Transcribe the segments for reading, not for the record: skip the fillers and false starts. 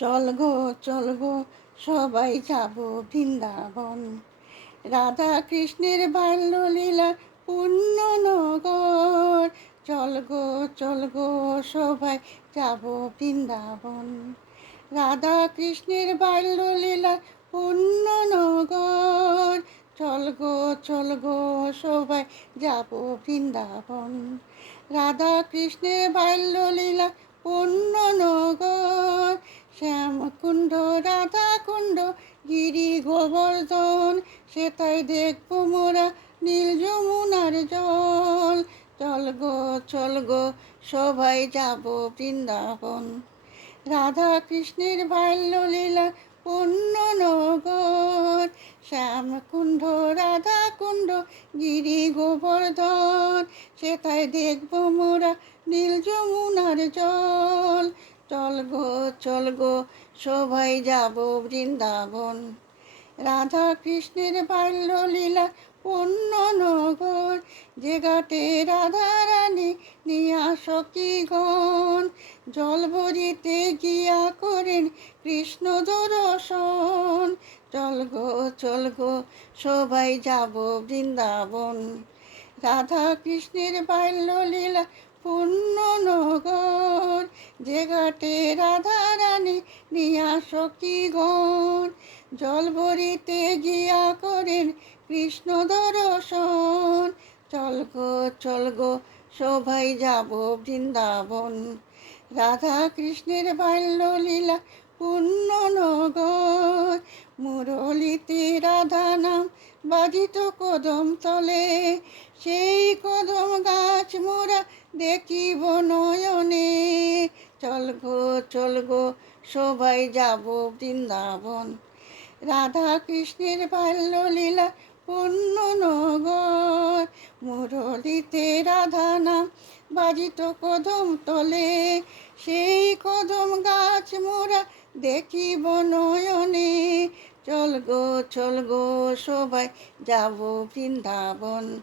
চল গো সবাই যাব বৃন্দাবন। রাধা কৃষ্ণের বাল্যলীলা পূর্ণ নগর। চল গো সবাই যাব বৃন্দাবন। রাধা কৃষ্ণের বাল্যলীলা পূর্ণ নগর। চল গো সবাই যাব বৃন্দাবন। রাধা কৃষ্ণের বাল্যলীলা পূর্ণ নগর। শ্যামকুণ্ড রাধা কুণ্ড গিরি গোবর্ধন, সেটাই দেখবো মোরা নীল যমুনার জল। চল গো সবাই যাব বৃন্দাবন। রাধা কৃষ্ণের বাল্যলীলা পূর্ণ নগর। শ্যামকুণ্ড রাধা কুণ্ড গিরি গোবর্ধন, সেটাই দেখবো মোরা নীল যমুনার জল। চল গো সবাই যাব বৃন্দাবন। রাধা কৃষ্ণের বাল্যলীলা পূর্ণ নগর। যে ঘাটে রাধা রানী নিয়া সখীগণ জল ভরিতে গিয়া করেন কৃষ্ণ দর্শন। চল গো সবাই যাব বৃন্দাবন। রাধা কৃষ্ণের বাল্যলীলা পূর্ণ নগর। যে ঘাটে রাধা রানী নিয়া সখীগণ জল ভরিতে গিয়া করেন কৃষ্ণ দর্শন। চল গো সবাই যাব বৃন্দাবন। রাধা কৃষ্ণের বাল্যলীলা পূর্ণ নগর। মুরলিতে রাধা নাম বাজিত কদম তলে, সেই কদম গাছ মোরা দেখিব নয়নে। চল গো সবাই যাব বৃন্দাবন। রাধা কৃষ্ণের বাল্যলীলা পূর্ণ নগর। মুরলিতে রাধা নাম বাজিত কদম তলে, সেই কদম গাছ মোরা দেখিব নয়নে। চল গো সবাই যাব বৃন্দাবন।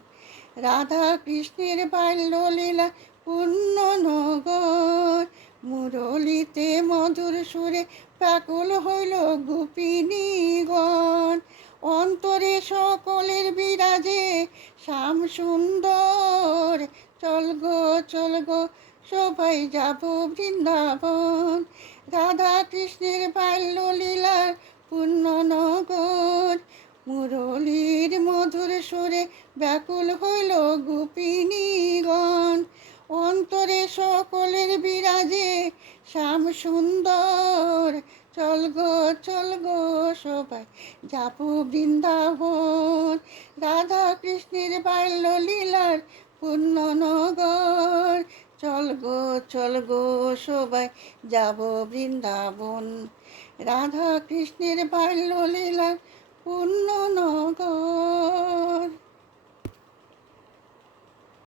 রাধা কৃষ্ণের বাল্যলীলা পূর্ণ নগর। মুরলিতে মধুর সুরে ব্যাকুল হইল গোপিনীগণ, অন্তরে সকলের বিরাজে শ্যাম সুন্দর। চল গো সবাই যাব বৃন্দাবন। রাধা কৃষ্ণের বাল্যলীলার পূর্ণ নগর। মুরলীর মধুর সুরে ব্যাকুল হইল গোপিনীগণ, অন্তরে সকলের বিরাজে শ্যাম সুন্দর। চল গো সবাই যাব বৃন্দাবন। রাধা কৃষ্ণের বাল্যলীলার পূর্ণ নগর। চল গো সবাই যাব বৃন্দাবন। রাধা কৃষ্ণের বাল্যলীলা